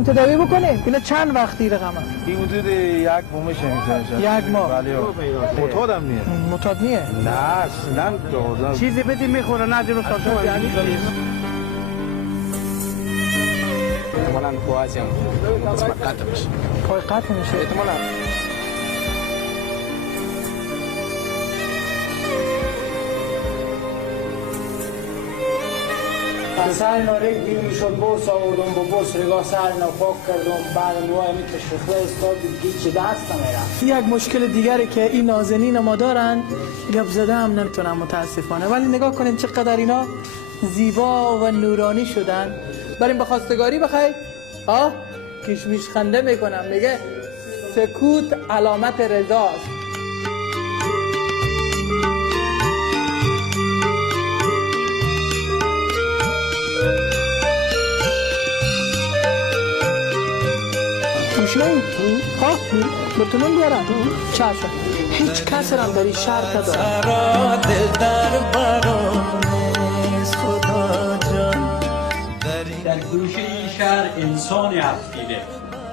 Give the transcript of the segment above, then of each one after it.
بریم تداوی بکنیم. اینا چند وقتی رقمه؟ این حدود 1 ماه میشه. 1 ماه. بله. معتاد هم نیه. معتاد نیه؟ نه اصلا. چیزی بدی میخوره نه دیروز تا احتمالاً خواهد هم قسمت قطع میشه. پای قطع میشه؟ احتمالاً. سر نارک دیر میشد بوس آوردم با بوس رگاه سر نفاق کردم بعد نوای می تشریخله استاد هیچ دست نمیرم. یک مشکل دیگری که این نازنین ما دارن گپ زده هم نمیتونم متاسفانه، ولی نگاه کنین چقدر اینا زیبا و نورانی شدن. بریم به خواستگاری بخوای کشمیش خنده میکنم میگه سکوت علامت رضاست. مشنایی؟ برتونم بیارم؟ چشم. هیچ کس هم در این شهر ندارم. سرا دل در برانست خدا جان. در گوشه این شهر انسانی افتیده.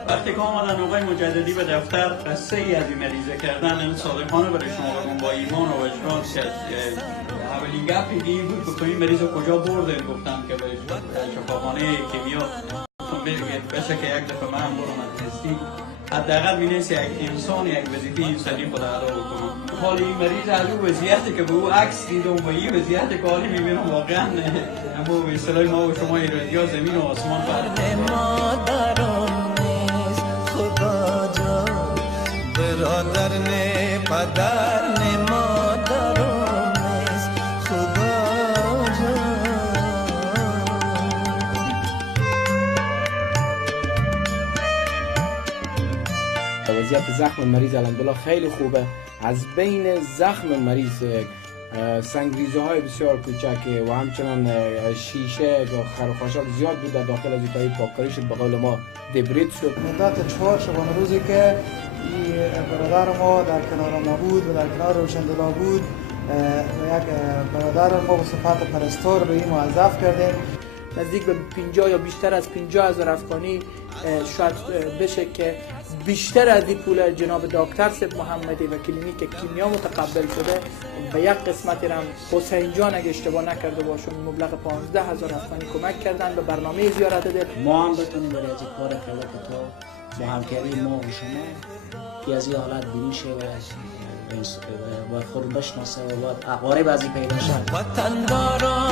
وقتی که آمدن آقای مجددی به دفتر قصه ای از این مریضه کردن، این صادقانه برای شما بگم با ایمان و وجدان کرد. اولین گپی که این بود که این مریض رو کجا بردن، گفتن که به شفاخانه کیمیا بشه که یک دفعه من برم از نستی حداقل می‌نویسی یک انسان یک وظیفه انسانی خود ادا بکنم. حال این مریض از اون وضعیتی که به او عکس دیدم و این وضعیت که حالی می‌بینم واقعا اما به اصطلاح ما و شما ایرانی‌ها زمین و آسمان فرق. مادران نیست خدا جان، برادر نه پدر نه مادران نیست خدا جان. وضعیت زخم مریض الحمدلله خیلی خوبه. از بین زخم مریض سنگریزه های بسیار کوچک و همچنان شیشه و خرخاشات زیاد بود در داخل از این پاککاری شد، به قول ما دبریت شد. مدت 4 شبانه روزی که برادر ما در کنار ما بود و در کنار روشندلال بود و یک برادر ما به صفت پرستار به این موظف کردیم. نزدیک به 50 یا بیشتر از 50,000 افغانی شاید بشه که بیشتر از این پول جناب دکتر سید محمدی و کلینیک کیمیا متقبل شده. به یک قسمتی هم حسین جان اگه اشتباه نکرده باشم مبلغ 15,000 افغانی کمک کردن به برنامه زیارت دل. ما هم بتونیم برای از کار خیلی که تا با همکاری ما و شما که از این حالت بیرون شه و خود بشناسه و باید اقارب از این پیدا شد. وطنداران